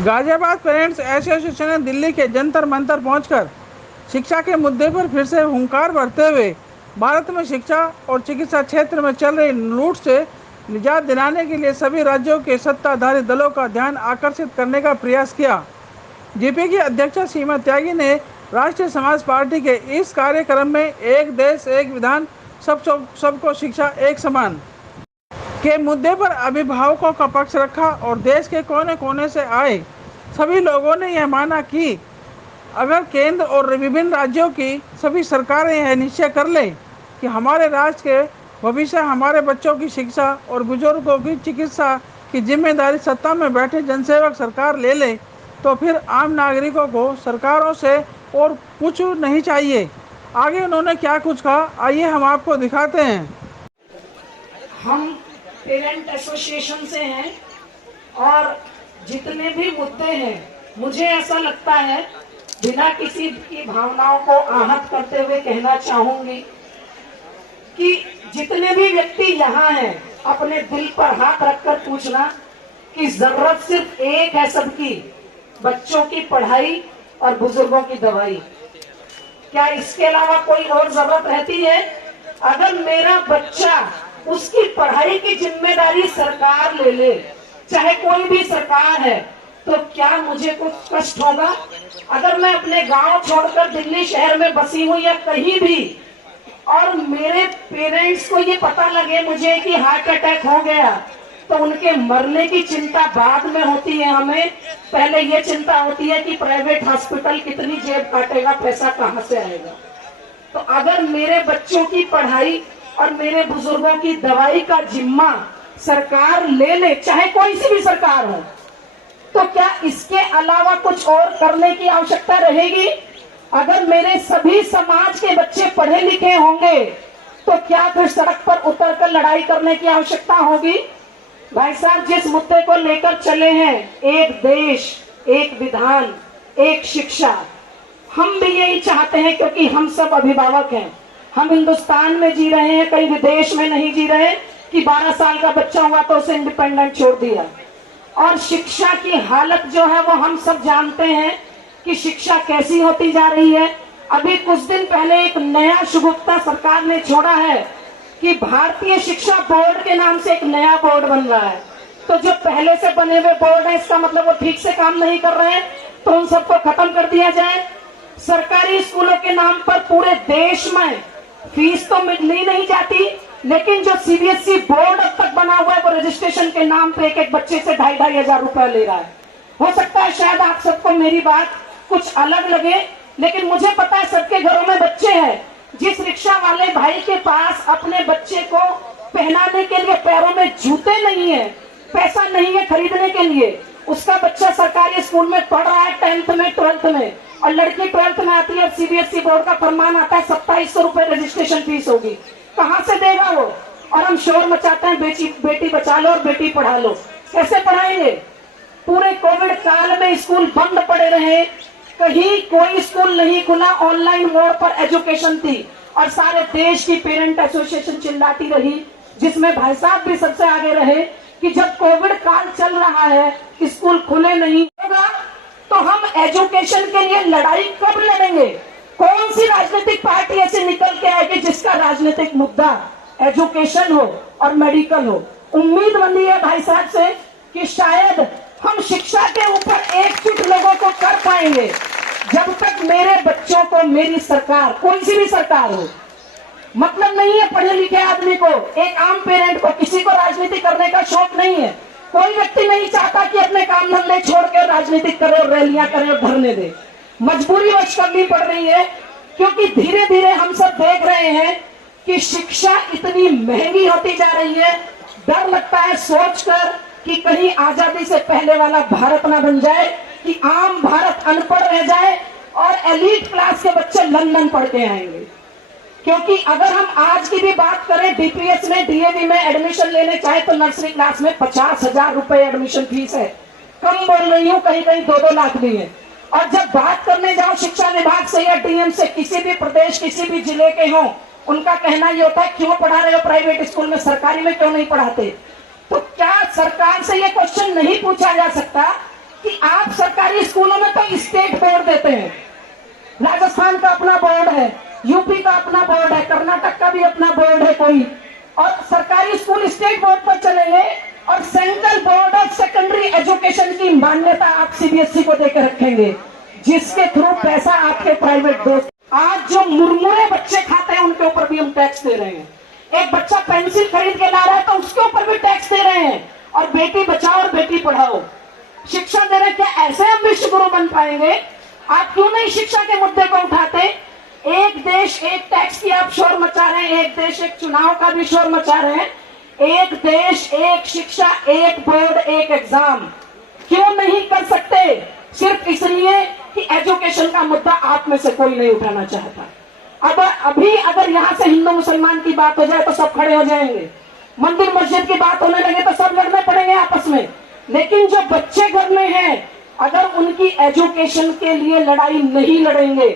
Ghaziabad parents association ने दिल्ली के जंतर मंतर पहुंचकर शिक्षा के मुद्दे पर फिर से हुंकार भरते हुए भारत में शिक्षा और चिकित्सा क्षेत्र में चल रही लूट से निजात दिलाने के लिए सभी राज्यों के सत्ताधारी दलों का ध्यान आकर्षित करने का प्रयास किया। जेपी की अध्यक्षा सीमा त्यागी ने राष्ट्रीय समाज पार्टी के इस कार्यक्रम में एक देश एक विधान सबको शिक्षा एक समान के मुद्दे पर अभिभावकों का पक्ष रखा और देश के कोने कोने से आए सभी लोगों ने यह माना कि अगर केंद्र और विभिन्न राज्यों की सभी सरकारें यह निश्चय कर लें कि हमारे राष्ट्र के भविष्य, हमारे बच्चों की शिक्षा और बुजुर्गों की चिकित्सा की जिम्मेदारी सत्ता में बैठे जनसेवक सरकार ले ले, तो फिर आम नागरिकों को सरकारों से और कुछ नहीं चाहिए। आगे उन्होंने क्या कुछ कहा, आइए हम आपको दिखाते हैं। हम पेरेंट एसोसिएशन से हैं और जितने भी मुद्दे हैं, मुझे ऐसा लगता है बिना किसी की भावनाओं को आहत करते हुए कहना चाहूंगी कि जितने भी व्यक्ति यहाँ हैं, अपने दिल पर हाथ रखकर पूछना कि जरूरत सिर्फ एक है सबकी, बच्चों की पढ़ाई और बुजुर्गों की दवाई। क्या इसके अलावा कोई और जरूरत रहती है? अगर मेरा बच्चा, उसकी पढ़ाई की जिम्मेदारी सरकार ले ले, चाहे कोई भी सरकार है, तो क्या मुझे कुछ कष्ट होगा? अगर मैं अपने गांव छोड़कर दिल्ली शहर में बसी हूँ या कहीं भी, और मेरे पेरेंट्स को ये पता लगे मुझे कि हार्ट अटैक हो गया, तो उनके मरने की चिंता बाद में होती है। हमें पहले ये चिंता होती है कि प्राइवेट हॉस्पिटल कितनी जेब काटेगा, पैसा कहाँ से आएगा। तो अगर मेरे बच्चों की पढ़ाई और मेरे बुजुर्गों की दवाई का जिम्मा सरकार ले ले, चाहे कोई सी भी सरकार हो, तो क्या इसके अलावा कुछ और करने की आवश्यकता रहेगी? अगर मेरे सभी समाज के बच्चे पढ़े लिखे होंगे, तो क्या फिर सड़क पर उतरकर लड़ाई करने की आवश्यकता होगी? भाई साहब, जिस मुद्दे को लेकर चले हैं, एक देश एक विधान एक शिक्षा, हम भी यही चाहते हैं, क्योंकि हम सब अभिभावक हैं। हम हिंदुस्तान में जी रहे हैं, कहीं विदेश में नहीं जी रहे कि 12 साल का बच्चा हुआ तो उसे इंडिपेंडेंट छोड़ दिया। और शिक्षा की हालत जो है वो हम सब जानते हैं कि शिक्षा कैसी होती जा रही है। अभी कुछ दिन पहले एक नया शुभुक्ता सरकार ने छोड़ा है कि भारतीय शिक्षा बोर्ड के नाम से एक नया बोर्ड बन रहा है। तो जो पहले से बने हुए बोर्ड है, इसका मतलब वो ठीक से काम नहीं कर रहे हैं, तो उन सबको खत्म कर दिया जाए। सरकारी स्कूलों के नाम पर पूरे देश में फीस तो मिली नहीं जाती, लेकिन जो सीबीएसई बोर्ड अब तक बना हुआ है, वो रजिस्ट्रेशन के नाम पे एक एक बच्चे से 2,500 हजार रुपया ले रहा है। हो सकता है शायद आप सबको मेरी बात कुछ अलग लगे, लेकिन मुझे पता है सबके घरों में बच्चे हैं। जिस रिक्शा वाले भाई के पास अपने बच्चे को पहनाने के लिए पैरों में जूते नहीं है, पैसा नहीं है खरीदने के लिए, उसका बच्चा सरकारी स्कूल में पढ़ रहा है 10th में 12th में, और लड़की 12th में आती है, सीबीएसई बोर्ड का फरमान आता है 2700 रुपए रजिस्ट्रेशन फीस होगी, कहाँ से देगा वो? और हम शोर मचाते हैं बेटी बचा लो और बेटी पढ़ा लो। कैसे पढ़ाएंगे? पूरे कोविड काल में स्कूल बंद पड़े रहे, कहीं कोई स्कूल नहीं खुला, ऑनलाइन मोड पर एजुकेशन थी, और सारे देश की पेरेंट एसोसिएशन चिल्लाती रही, जिसमें भाई साहब भी सबसे आगे रहे कि जब कोविड काल चल रहा है, स्कूल खुले नहीं होगा, तो हम एजुकेशन के लिए लड़ाई कब लड़ेंगे? कौन सी राजनीतिक पार्टी ऐसे निकल के आएगी जिसका राजनीतिक मुद्दा एजुकेशन हो और मेडिकल हो? उम्मीद बंदी है भाई साहब से कि शायद हम शिक्षा के ऊपर एकजुट लोगों को कर पाएंगे। जब तक मेरे बच्चों को मेरी सरकार, कोई सी भी सरकार हो, मतलब नहीं है पढ़े लिखे आदमी को, एक आम पेरेंट को, किसी को राजनीति करने का शौक नहीं है। कोई व्यक्ति नहीं चाहता कि अपने काम धंधे छोड़ के राजनीतिक करे और रैलियां करे और धरने दे। मजबूरी वश करनी पड़ रही है, क्योंकि धीरे धीरे हम सब देख रहे हैं कि शिक्षा इतनी महंगी होती जा रही है। डर लगता है सोचकर कि कहीं आजादी से पहले वाला भारत ना बन जाए, कि आम भारत अनपढ़ रह जाए और एलीट क्लास के बच्चे लंदन पढ़ के आएंगे। क्योंकि अगर हम आज की भी बात करें, डीपीएस में, डीएवी में एडमिशन लेने चाहे तो नर्सरी क्लास में 50,000 रुपए एडमिशन फीस है। कम बोल रही हूँ, कहीं कहीं 2-2 लाख भी है। और जब बात करने जाओ शिक्षा विभाग से या डीएम से, किसी भी प्रदेश, किसी भी जिले के हों, उनका कहना ये होता है क्यों पढ़ा रहे हो प्राइवेट स्कूल में, सरकारी में क्यों नहीं पढ़ाते? तो क्या सरकार से ये क्वेश्चन नहीं पूछा जा सकता कि आप सरकारी स्कूलों में तो स्टेट बोर्ड देते हैं, राजस्थान का अपना बोर्ड है, यूपी का अपना बोर्ड है, कर्नाटक का भी अपना बोर्ड है कोई, और सरकारी स्कूल स्टेट बोर्ड पर चलेंगे और central board of secondary education की मान्यता आप सीबीएसई को देकर रखेंगे, जिसके थ्रू पैसा आपके प्राइवेट दोस्त आज जो मुरमुरे बच्चे खाते हैं उनके ऊपर भी हम टैक्स दे रहे हैं। एक बच्चा पेंसिल खरीद के ला रहा है तो उसके ऊपर भी टैक्स दे रहे हैं। और बेटी बचाओ और बेटी पढ़ाओ शिक्षा दे रहे, क्या ऐसे हम विश्व गुरु बन पाएंगे? आप क्यों नहीं शिक्षा के मुद्दे को उठाते? एक देश एक टैक्स की आप शोर मचा रहे हैं, एक देश एक चुनाव का भी शोर मचा रहे हैं, एक देश एक शिक्षा एक बोर्ड एक एग्जाम क्यों नहीं कर सकते? सिर्फ इसलिए कि एजुकेशन का मुद्दा आप में से कोई नहीं उठाना चाहता। अब अभी अगर यहाँ से हिंदू मुसलमान की बात हो जाए तो सब खड़े हो जाएंगे, मंदिर मस्जिद की बात होने लगे तो सब लड़ने पड़ेंगे आपस में। लेकिन जो बच्चे घर में हैं, अगर उनकी एजुकेशन के लिए लड़ाई नहीं लड़ेंगे